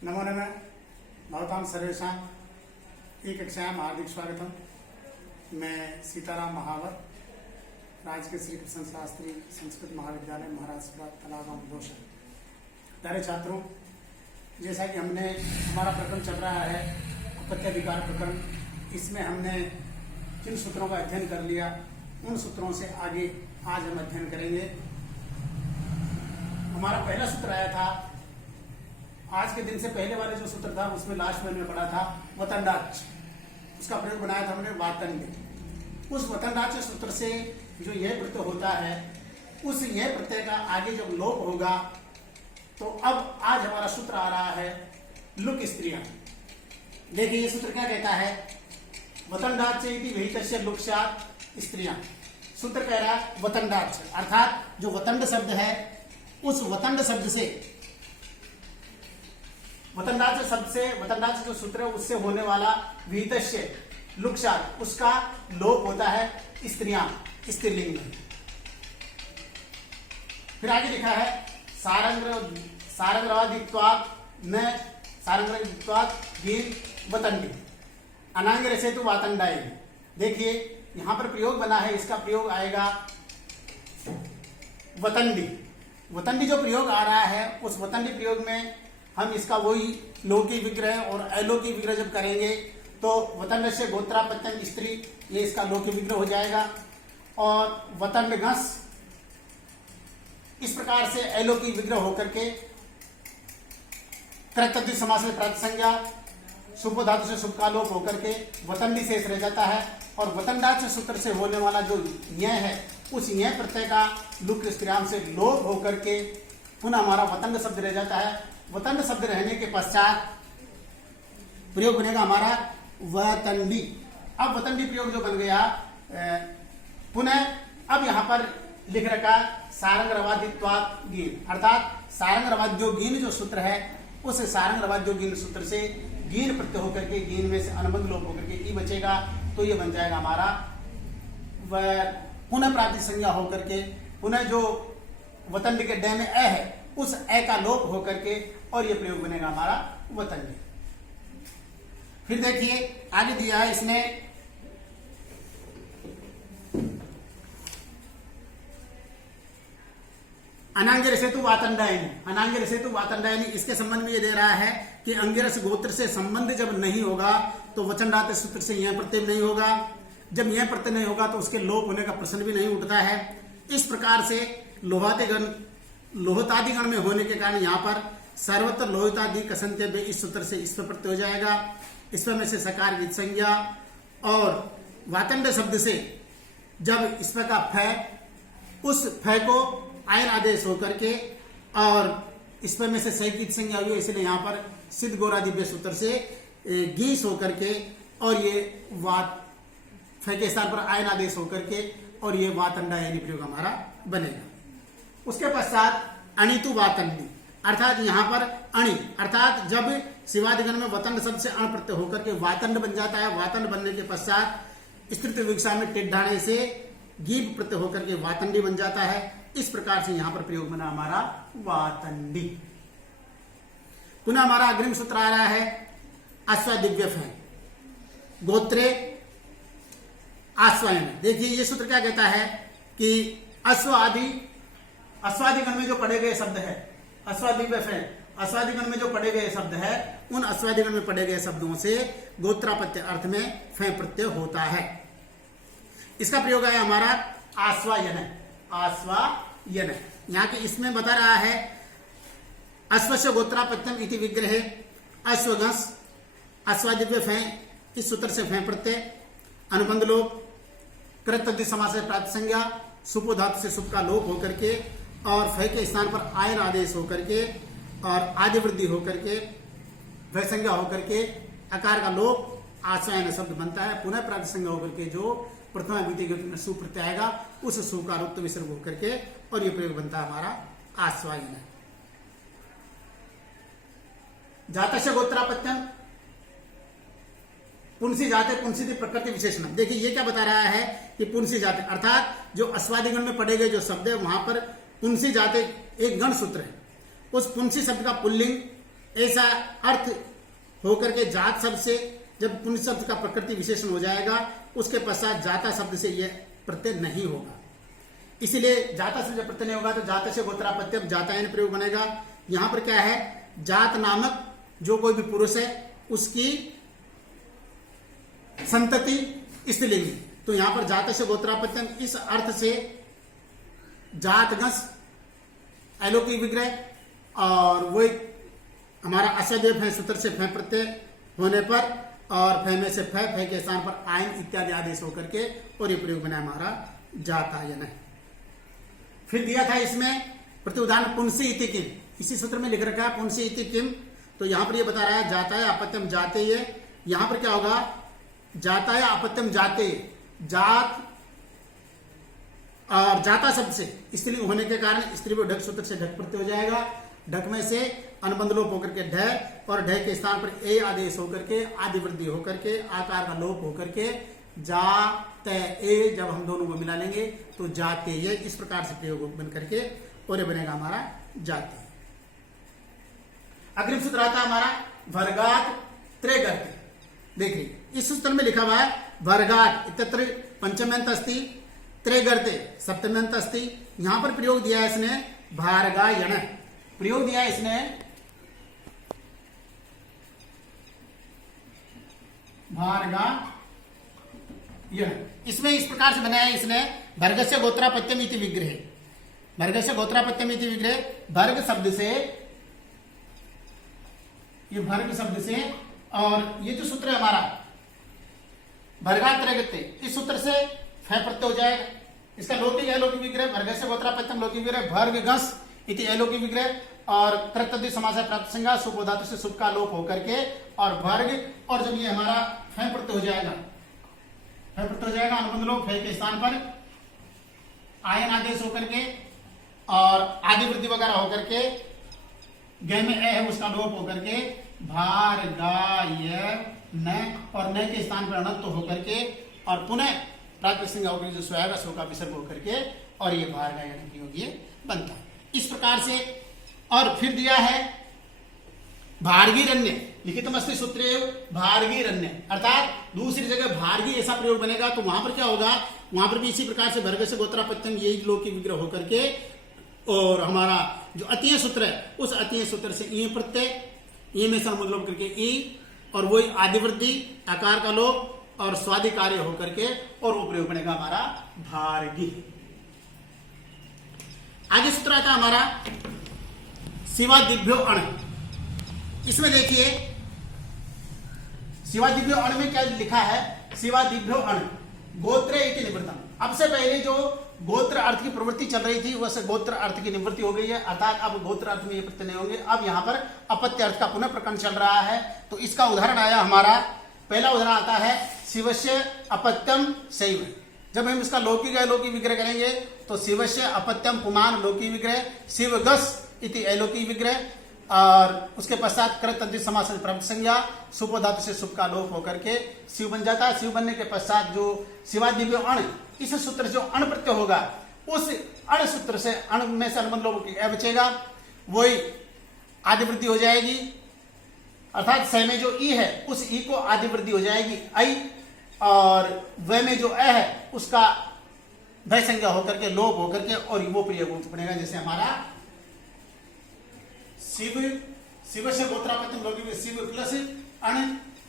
नमो नमः भवतां सर्वेषां कक्षायां हार्दिक स्वागतम। मैं सीताराम महावर, राजकीय श्री कृष्ण शास्त्री संस्कृत महाविद्यालय महाराजपुरा तलागांव दोषा। प्यारे छात्रों, जैसा कि हमने हमारा प्रकरण चल रहा है अपत्याधिकार प्रकरण, इसमें हमने जिन सूत्रों का अध्ययन कर लिया उन सूत्रों से आगे आज हम अध्ययन करेंगे। हमारा पहला सूत्र आया था, आज के दिन से पहले वाले जो सूत्र था उसमें लास्ट में पढ़ा था वतंडाच, उसका प्रयोग बनाया था हमने वातंड। उस वतंडाच सूत्र से जो यह प्रत्यय होता है, उस यह प्रत्यय का आगे जब लोप होगा तो अब आज हमारा सूत्र आ रहा है लुक स्त्रियां। देखिए ये सूत्र क्या कहता है, वतंडाच विहितस्य लुक्ष्यात् स्त्रियां। सूत्र कह रहा है वतंडाच अर्थात जो वतंड शब्द है, उस वतंड शब्द से वतंडाच जो सूत्र है उससे होने वाला विहितस्य लुक्ष्यात्, उसका लोप होता है स्त्रियां, स्त्रीलिंग में। फिर आगे लिखा है सारंगवादित्वात् न सारंगवादित्वात् गीन वतंडी अनांग रसेतु वातंडाई। देखिए यहां पर प्रयोग बना है, इसका प्रयोग आएगा वतंडी। वतंडी जो प्रयोग आ रहा है, उस वतंडी प्रयोग में हम इसका वही लौकिक विग्रह और अलौकिक विग्रह जब करेंगे तो वतंड से गोत्रापत्यम स्त्री, ये इसका लौकिक विग्रह हो जाएगा। और वतंड घस इस प्रकार से अलौकिक विग्रह होकर के कृतद्धित समास में प्राप्त संज्ञा सुप धातु से सुप का लोप होकर के वतंडी शेष रह जाता है। और वतंडाच सूत्र से होने वाला जो य है, उस य प्रत्यय का लुक स्त्रियाम से लोप होकर के पुनः हमारा वतंड शब्द रह जाता है। वतंड शब्द रहने के पश्चात प्रयोग बनेगा हमारा वतंडी। अब वतंडी प्रयोग जो बन गया, पुनः अब यहां पर लिख रखा सारंग रवादित्वात् गीन, अर्थात सारंग रवाद्यो गीन जो सूत्र है, उस सारंग रवाद्यो गीन सूत्र से गीन प्रत्यय होकर के गीन में से अनुबंध लोप होकर के ई बचेगा, तो ये बन जाएगा हमारा पुनः प्रातिक संज्ञा होकर के पुनः जो वतंड के डे में अ है, उस अ का लोप होकर के और ये प्रयोग बनेगा हमारा वतंडी। फिर देखिए आगे दिया है इसने अनांगिर सेतु वातंडायनी। अनांगिर सेतु वातंडायनी, इसके संबंध में ये दे रहा है कि अंगिरस गोत्र से संबंध जब नहीं होगा तो वचनदात सूत्र से यह प्रत्यय नहीं होगा। जब यह प्रत्यय नहीं होगा तो उसके लोप होने का प्रश्न भी नहीं उठता है। इस प्रकार से लोहतादिगण में होने के कारण यहाँ पर सर्वत्र लोहितादि कसंत्य इस सूत्र से इस पर प्रत्यय हो जाएगा। इसमें में से सकार गीत संज्ञा और वातंड शब्द से जब इसमें का फ, उस फ को आयन आदेश होकर के और इसमें में से सही गीत संज्ञा हुई, इसलिए यहाँ पर सिद्ध गोरा दिव्य सूत्र से गीस होकर के और ये वात फ के स्थान पर आयन आदेश होकर के और ये वातंडा यानी प्रयोग हमारा बनेगा। उसके पश्चात अणितु वातंडी, अर्थात यहाँ पर अणि अर्थात जब शिवादिगण में वतंड शब्द से अण प्रत्यय होकर के वातंड बन जाता है। वातंड बनने के पश्चात स्त्रीत्व विवक्षा में टिड्ढाने से गीप प्रत्यय होकर के वातंडी बन जाता है। इस प्रकार से यहाँ पर प्रयोग बना हमारा वातंडी। पुनः हमारा अग्रिम सूत्र आ रहा है अश्वदिव्य गोत्रे आश्वायन। देखिए ये सूत्र क्या कहता है कि अश्वादिगण में जो पढ़े गए शब्द है, अश्वादिगण में जो पढ़े गए शब्द है, उन अश्वादिगण में पढ़े गए शब्दों से गोत्रापत्य अर्थ में फ प्रत्यय होता है। इसका प्रयोग है हमारा आश्वायन। आश्वायन यहाँ के इसमें बता रहा है अश्वस्य गोत्रापत्यम इति विग्रहे अश्वघस अश्वादिव्य फ, इस सूत्र से फ प्रत्यय अनुबंध लोप कृतद्धित समास से प्राप्त संज्ञा सुपो धातु से सुप का लोप होकर के और फ के स्थान पर आयन आदेश होकर के और आदि वृद्धि होकर के भ संज्ञा होकर के अकार का लोप आश्वायन शब्द बनता है। पुनः प्राप्त संज्ञा होकर के जो प्रथमा द्वितीय सु प्रत्यय आएगा, उस सु का रुक्त विसर्ग होकर के और ये प्रयोग बनता है हमारा आश्वायन। जातस्य गोत्रापत्यम पुंसी जाते पुंसी प्रकृति विशेषण। देखिए ये क्या बता रहा है कि पुंसी जाते अर्थात जो अश्वादिगण में पढ़े गए जो शब्द है, वहां पर पुंसी जाते एक गण सूत्र है। उस पुंसी शब्द का पुल्लिंग ऐसा अर्थ होकर के जात शब्द से जब पुण्य शब्द का प्रकृति विशेषण हो जाएगा, उसके पश्चात जाता शब्द से यह प्रत्यय नहीं होगा। इसलिए जाता से जब प्रत्यय नहीं होगा तो जात से गोत्रापत्यम जातायन प्रयोग बनेगा। यहां पर क्या है, जात नामक जो कोई भी पुरुष है उसकी संतति स्त्रीलिंग, तो यहां पर जात से गोत्रापत्यम इस अर्थ से जातगस अलौकिक विग्रह और वो हमारा असदेव है सूत्र से फै प्रत्यय होने पर और फै में से फै के स्थान पर आयन इत्यादि आदेश होकर के और ये प्रयोग बना हमारा जातायन है। फिर दिया था इसमें प्रति उदाहरण पुंसी इति किम, इसी सूत्र में लिख रखा है पुंसी इति किम, तो यहां पर ये बता रहा है जाता है अपत्यम जाते, यहां पर क्या होगा, जाता है अपत्यम जाते, जात और जाता शब्द से स्त्रीलिंग होने के कारण स्त्री को ढक सूत्र से ढक प्रत्यय हो जाएगा। ढक में से अनुबंध लोप होकर के ढ और ढ के स्थान पर ए आदेश होकर के आदि वृद्धि होकर के आकार का लोप होकर के जाते ए, जब हम दोनों को मिला लेंगे तो जाते ये, इस प्रकार से प्रयोग बन करके और ये बनेगा हमारा जाते। अग्रिम सूत्र आता है हमारा वर्गात त्रेगर्ते। देखिए इस सूत्र में लिखा हुआ है वर्गात इत्यत्र पंचम्यंत अस्ति, त्रेगर्ते सप्तम्यंत अस्ति। यहां पर प्रयोग दिया है इसने भार्गायण, प्रयोग दिया है इसने भार्गायण। इसमें इस प्रकार से बनाया है इसने भर्गस्य गोत्रापत्यम इति विग्रह, भर्गस्य गोत्रापत्यम इति विग्रह, भर्ग शब्द से, ये भर्ग शब्द से, और ये जो सूत्र है हमारा भर्गात त्रेगर्ते, इस सूत्र से फै प्रत्यय हो जाएगा। इसका लौकिक अलौकिक विग्रह भर्गस्य गोत्रापत्यम लौकिक विग्रह भर्ग गस इति अलौकिक विग्रह और कृतद्वि समास प्राप्त संज्ञा सुप धातु से सुप का लोप होकर के और भर्ग, और जब ये हमारा फै प्रत्यय हो जाएगा, फै प्रत्यय हो जाएगा अनुबंध लोप, फै के स्थान पर आयन आदेश होकर के और आदि वृद्धि वगैरह होकर के ग में ए है उसका लोप होकर के भार्गायन और न के स्थान पर अणत्व होकर के और पुनः प्राकृत संज्ञा होकर जो स्वयं स्व का विसर्ग होकर के और ये भार्गायन प्रयोग बनता है इस प्रकार से। और फिर दिया है भार्गीरण्य, लिखितमस्ति सूत्रे भार्गीरण्य, अर्थात दूसरी जगह भार्गी ऐसा प्रयोग बनेगा तो वहां पर क्या होगा, वहां पर भी इसी प्रकार से भर्ग से गोत्रापत्यम यही लौकिक विग्रह होकर के और हमारा जो अतीय सूत्र है उस अतीय सूत्र से ई प्रत्यय, ई में संबंध लोप करके ई और वही आदिवृद्धि आकार का लोप और स्वादि कार्य होकर के और वो प्रयोग बनेगा हमारा भार्गी। आगे सूत्र आता हमारा शिवादिभ्यो अण। इसमें देखिए शिवादिभ्यो अण में क्या लिखा है, शिवादिभ्यो अण गोत्रे इति निवृत्तम। अब से पहले जो गोत्र अर्थ की प्रवृत्ति चल रही थी वह गोत्र अर्थ की निवृत्ति हो गई है, अर्थात अब गोत्र अर्थ में ये प्रत्यय नहीं होंगे। अब यहाँ पर अपत्य अर्थ का पुनः प्रकरण चल रहा है। तो इसका उदाहरण आया हमारा, पहला उदाहरण आता है शिवस्य अपत्यम शैव। जब हम इसका लौकिक अलौकिक विग्रह करेंगे तो शिवस्य अपत्यम पुमान लौकिक विग्रह, शिवगस इति अलौकिक विग्रह और उसके पश्चात कृत तद्धित समास प्राप्त संज्ञा सुप धातु से सुप का लोप होकर के शिव बन जाता है। शिव बनने के पश्चात जो शिवादिव्य अण, इस सूत्र से जो अण प्रत्यय होगा उस अण सूत्र से अण में से अनुबंध लोप बचेगा, वही आदिवृद्धि हो जाएगी, अर्थात स में जो ई है उस ई को आदिवृद्धि हो जाएगी आई, और व में जो अ है उसका भय संज्ञा होकर के लोप होकर के और वो प्रयोग बनेगा। जैसे हमारा शिव, शिव से गोत्रापत्यम लौकिक शिव प्लस अण,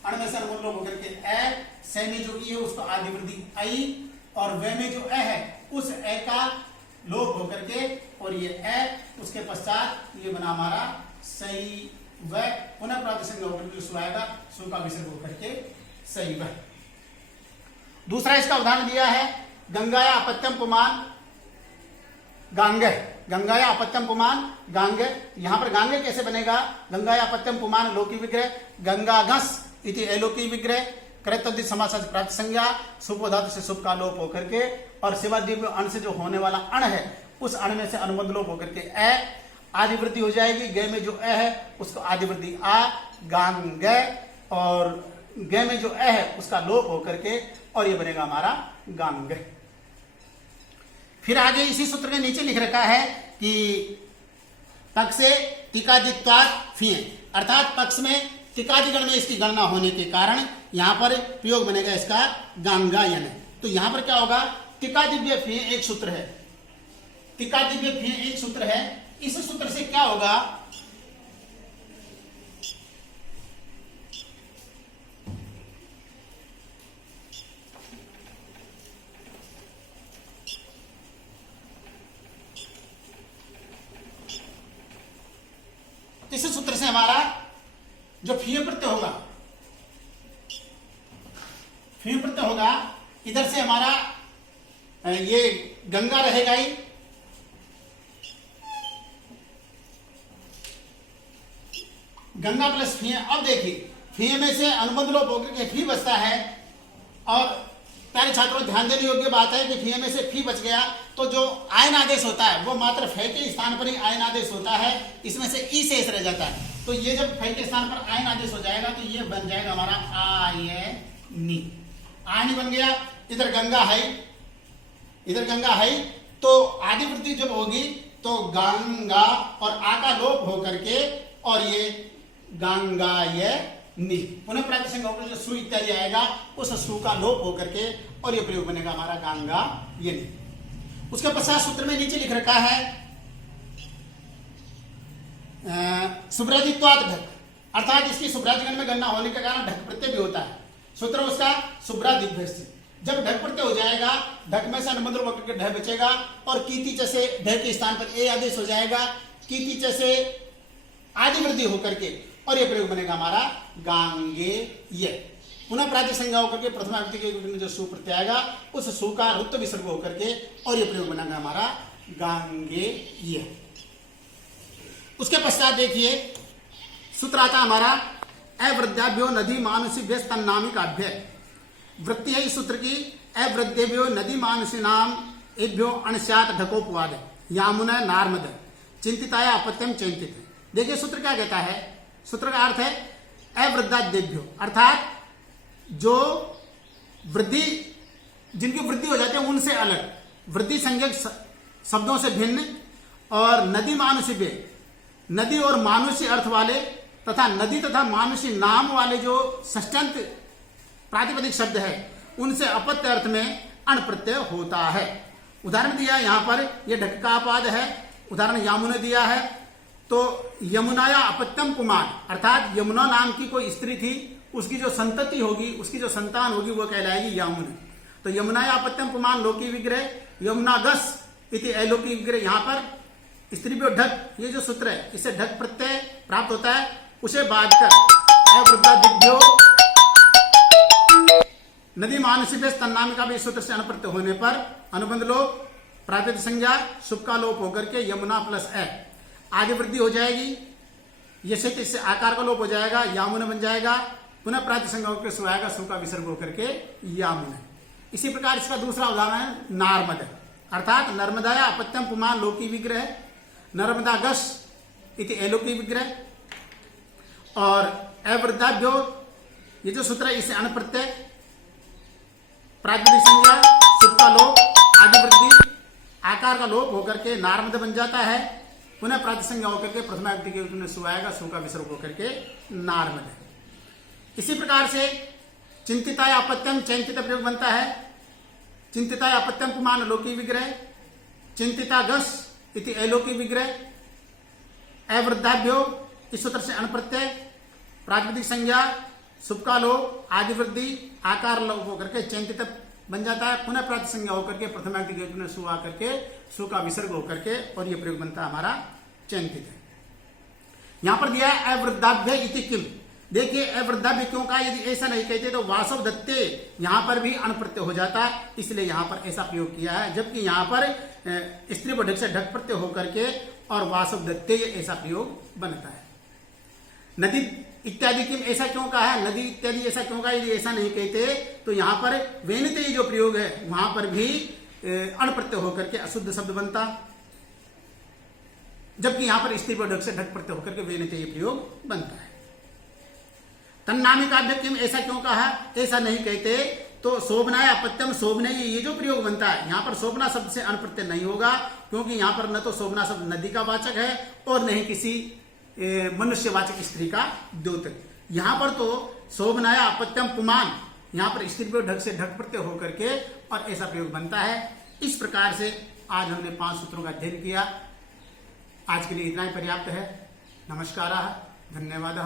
अण में से अनुबंध लोप होकर के अ, स में जो ई है उसको आदिवृद्धि आई और व में जो अ है उस अ का लोप होकर के और ये अ, उसके पश्चात ये बना हमारा सही व, पुनः प्राप्त संज्ञा होकर के सु आएगा, सु का विसर्ग होकर के सही व। दूसरा इसका उदाहरण दिया है गंगाया अपत्यम पुमान गांगे, गंगाया अपत्यम पुमान गांगे। यहां पर गांगे कैसे बनेगा, गंगाया अपत्यम पुमान लौकिक विग्रह, गंगागस इति अलौकिक विग्रह, कृतद्धित समास प्राप्त संज्ञा सुप धातु से सुप का लोप होकर के और शिवादिव्य अण से जो होने वाला अण है उस अण में से अनुबंध लोप होकर के अ, आदिवृद्धि हो जाएगी, ग में जो अ है उसको आदिवृद्धि आ, गांग और ग में जो अ है उसका लोप होकर के और ये बनेगा हमारा गांग। फिर आगे इसी सूत्र के नीचे लिख रखा है कि पक्ष से तिकादित्वात् फिए, अर्थात पक्ष में तिकादिगण में इसकी गणना होने के कारण यहां पर प्रयोग बनेगा इसका गांगायन। तो यहां पर क्या होगा, तिकादिव्य फिए एक सूत्र है, तिकादिव्य फिए एक सूत्र है। इस सूत्र से क्या होगा, इस सूत्र से हमारा जो फीय प्रत्यय होगा, फीय प्रत्यय होगा, इधर से हमारा ये गंगा रहेगा ही, गंगा प्लस फीय। अब देखिए फीय में से अनुबंध लोप होकर के फी बचता है, और प्यारे छात्रों ध्यान देने योग्य बात है कि फी में से फी बच गया तो जो आयन आदेश होता है वो मात्र फै के स्थान पर ही आयन आदेश होता है, इसमें से ई शेष रह जाता है। तो ये जब फै के स्थान पर आयन आदेश हो जाएगा तो ये बन जाएगा हमारा आयनी, आयनी बन गया। इधर गंगा है, इधर गंगा है, तो आदि वृद्धि जब होगी तो गंगा और आ का लोप होकर के और ये गंगायनी, पुनः प्रातिसंग होकर जो सु इत्यादि आएगा उस सु का लोप होकर के और ये प्रयोग बनेगा हमारा गंगायनी। उसके पश्चात सूत्र में नीचे लिख रखा है सुब्रादित्वात् ढक, अर्थात इसकी सुब्रादिगण में गणना होने के कारण ढक प्रत्यय भी होता है। सूत्र उसका सुब्रादिभ्य से, जब ढक प्रत्यय हो जाएगा ढक में से अनुबंध लोप होकर के ढ बचेगा और कीति च से ढ के स्थान पर ए आदेश हो जाएगा, कीति च से आदि वृद्धि होकर के और ये प्रयोग बनेगा हमारा गांगेय। पुनः प्रातिसंज्ञा होकर के प्रथमा व्यक्ति के में जो सु प्रत्यय आएगा उस सु का रुत्व विसर्ग होकर के और ये प्रयोग बनेगा हमारा गांगेय। उसके पश्चात देखिए सूत्र आता हमारा अवृद्धाभ्यो नदी मानुषी व्यस्त तन्नामिकाभ्य, वृत्ति है इस सूत्र की अवृद्धेभ्यो नदी मानुषी नाम एभ्यो अणस्यात् ढकोपवाद यामुना नार्मद चिंतिताया अपत्यम चिंतित। देखिए सूत्र क्या कहता है, सूत्र का अर्थ है अवृद्धाद्यभ्यो, अर्थात जो वृद्धि जिनकी वृद्धि हो जाती है उनसे अलग वृद्धि संज्ञक शब्दों से भिन्न, और नदी मानुषी, नदी और मानुषी अर्थ वाले तथा नदी तथा मानुषी नाम वाले जो षष्ठ्यंत प्रातिपदिक शब्द है उनसे अपत्य अर्थ में अण प्रत्यय होता है। उदाहरण दिया यहां पर यह ढक्कापाद है, उदाहरण यामुना दिया है। तो यमुनाया अपत्यम कुमार, अर्थात यमुना नाम की कोई स्त्री थी, उसकी जो संतति होगी, उसकी जो संतान होगी वो कहलाएगी यामुना। तो यमुनाया अपत्यम कुमार लोकी विग्रह, यमुना गस इति अलोकी विग्रह, यहां पर स्त्री पे ढक, ये जो सूत्र है इससे ढक प्रत्यय प्राप्त होता है, उसे बाध कर अवृद्धादिभ्यो नदी मानसी बेस तन्नामी का भी सूत्र से अनप्रत्यय होने पर अनुबंध लोप प्रातिपदिक संज्ञा शुभ का लोप होकर के यमुना प्लस ए आगे वृद्धि हो जाएगी, यशित इससे आकार का लोप हो जाएगा, यामुना बन जाएगा, पुनः प्रातिपदिक संज्ञा होकर सु आएगा, सु का विसर्ग होकर के यामुना। इसी प्रकार इसका दूसरा उदाहरण है नार्मद, अर्थात नर्मदाया अपत्यम पुमान लोकी विग्रह, नर्मदा गस इति एलोकी विग्रह, और अवृद्धाभ्यो ये जो सूत्र है इसे अनप्रत्यय प्रातिपदिक संज्ञा शुभ का लोप आदि वृद्धि आकार का लोप होकर के नार्मद बन जाता है, पुनः प्रातिपदिक संज्ञा होकर के प्रथमा व्यक्ति के रूप में सु आएगा, सु का विसर्ग होकर के नार्मद। इसी प्रकार से चिंतिताय अपत्यम चिंतित प्रयोग बनता है, चिंतिताय अपत्यम पुमान लोकी विग्रह, चिंतिता गस इति अलोकी विग्रह, अवृद्धाभ्यो इस सूत्र से अनप्रत्यय प्रातिपदिक संज्ञा शुभ का लोप आदि वृद्धि आकार लोप होकर के चिंतित बन जाता है, पुनः प्रातिपदिक संज्ञा होकर के प्रथमा व्यक्ति के रूप में सु आकर के सु का विसर्ग होकर के और ये प्रयोग बनता है हमारा चिंतित है। यहां पर दिया है अवृद्धाभ्य इति किम, देखिए अवृद्धाभ्य क्यों कहा, यदि ऐसा नहीं कहते तो वासव दत्ते यहां पर भी अनप्रत्यय हो जाता, इसलिए यहां पर ऐसा प्रयोग किया है, जबकि यहां पर स्त्री व ढक से ढक प्रत्यय होकर के और वासव दत्ते ऐसा प्रयोग बनता है। नदी इत्यादि किम ऐसा क्यों कहा है, नदी इत्यादि ऐसा क्यों कहा, यदि ऐसा नहीं कहते तो यहां पर वेनिते जो प्रयोग है वहां पर भी अणप्रत्यय होकर के अशुद्ध शब्द बनता, जबकि यहां पर स्त्री व ढक से ढक प्रत्यय होकर के वेनिते प्रयोग बनता है। तन्नामी काव्य किम ऐसा क्यों कहा, ऐसा नहीं कहते तो शोभनाय अपत्यम शोभने ये जो प्रयोग बनता है, यहाँ पर शोभना शब्द से अन प्रत्यय नहीं होगा, क्योंकि यहाँ पर न तो शोभना शब्द नदी का वाचक है और न ही किसी मनुष्यवाचक स्त्री का द्योतक। यहाँ पर तो शोभनाय अपत्यम पुमान, यहाँ पर स्त्री प्रयोग ढक से ढक प्रत्यय होकर के और ऐसा प्रयोग बनता है। इस प्रकार से आज हमने 5 सूत्रों का अध्ययन किया। आज के लिए इतना ही पर्याप्त है। नमस्कार, धन्यवाद।